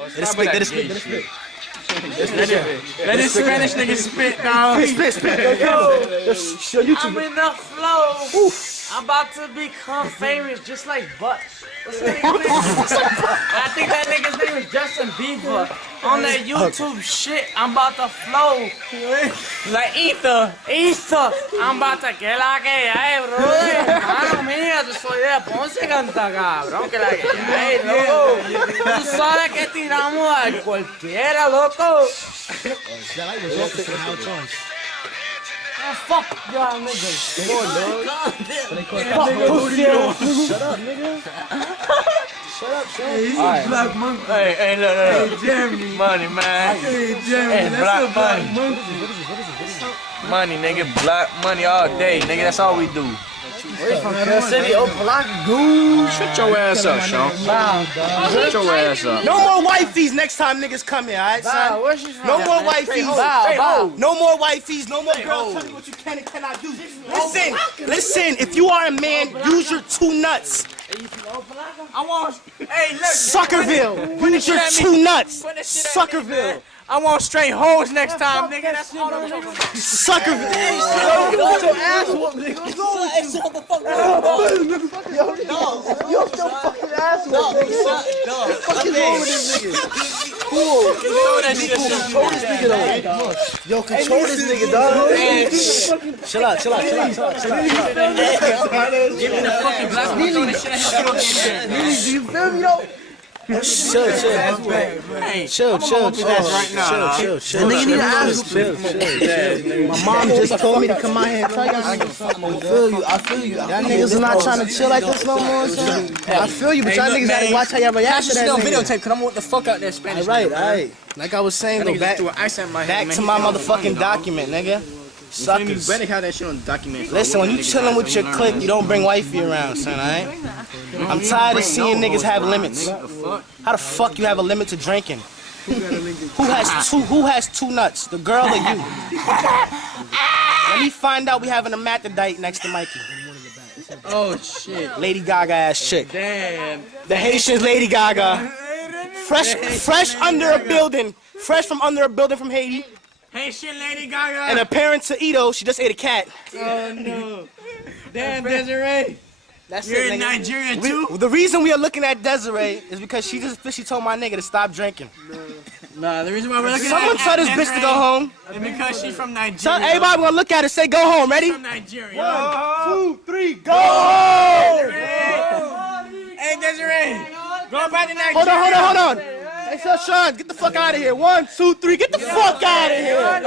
Let it spit. Let this Spanish nigga spit, dog. Spit. Yo, YouTube. I'm in the flow. Oof. I'm about to become famous just like Butt. What's that nigga's name? I think that nigga's name is Justin Bieber. On that YouTube shit, I'm about to flow. Like Ether. I'm about to que la que hay, bro. Mano mía, tú soy de Ponce canta, cabrón. Que la que hay, loco. Tú sabes que tiramos a cualquiera, loco. Oh, fuck y'all niggas. Come on, dog. Fuck pussy. Shut up, nigga. Shut up. Hey, he's a black monkey. Hey, look. Hey, Jeremy. Money, man. Hey, Jeremy. Hey, that's a black monkey. Money, nigga. Black money all day, nigga. That's all we do. Where from the city? Oh, black goose. Shut your ass up, Sean. Shut your ass up. No more white fees next time niggas come here, alright, son? Where's she from? No more white fees. Bow. No more white fees. No more girls telling you what you can and cannot do. Listen. If you are a man, use your two nuts. I want. Hey, look. Suckerville. Use your two nuts. Suckerville. I want straight hoes next time, nigga. That's all I'm talking about. Suckerville. Get your ass whooped, nigga. Hey, shut the fuck up. Yo, your fucking ass whooped. Fucking wrong with this nigga? Cool. Control this nigga, though. Yo, control this nigga, dog. Chill out. Give me the fucking black one. Do You feel me, though? Chill. Hey, Chill. right now. Chill. Nigga need to ask. My mom just told me to come out here and tell y'all niggas. I feel you. Y'all niggas are not trying to chill like this no more, son. I feel you, but y'all niggas gotta watch how y'all react to that nigga. Videotape, cause I'm what the fuck out there Spanish. Alright. Like I was saying, though, back to my motherfucking document, nigga. Suckers. You better have that shit on the document. Listen, when you chilling with your clique, you don't bring wifey around, son, alright? I'm tired of seeing niggas have limits. How the fuck you have a limit to drinking? Who has two nuts? The girl or you? Let me find out we having a Mathadite next to Mikey. Oh shit. Lady Gaga ass chick. Damn. The Haitian's Lady Gaga. Fresh under a building. Fresh from under a building from Haiti. Hey shit, Lady Gaga. And her parent to Ito, she just ate a cat. Oh no. Damn, Desiree. That's You're it, in nigga. Nigeria too? The reason we are looking at Desiree is because she told my nigga to stop drinking. Nah, the reason why we're looking Someone tell this bitch to go home. And because she's from Nigeria. So everybody gonna look at her, say go home, ready? From Nigeria. 1, 2, 3, go home! Hey Desiree, go back to Nigeria. Hold on. Hey, so Sean, get the fuck out of here. 1, 2, 3, get the fuck out of here.